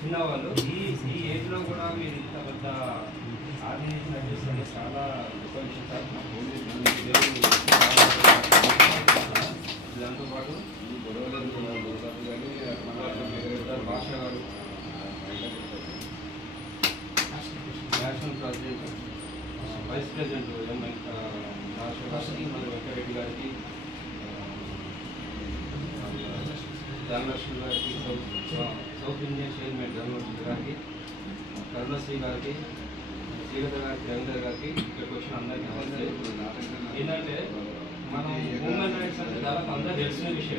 చిన్నవాళ్ళు ఈ ఈ ఏజ్లో కూడా మీరు ఇంత పెద్ద ఆర్గనైజేషన్ చేస్తే చాలా గొప్ప విషయం సార్. దాంతోపాటు భాష గారు నేషనల్ ప్రెసిడెంట్ వైస్ ప్రెసిడెంట్ రాష్ట్రపతి మరియు వెంకరెడ్డి గారికి, ధనలక్ష్మి గారికి, సౌత్ ఇండియన్ చైర్మన్ ధనలక్ష్మి గారికి, కరుణశ్రీ గారికి, శ్రీలత గారికి, రవీంద్ర గారికి, ఇక్కడికి వచ్చిన అందరికీ నమస్తే. ఏంటంటే మనం హ్యూమన్ రైట్స్ అంటే దాదాపు అందరూ తెలిసిన విషయం.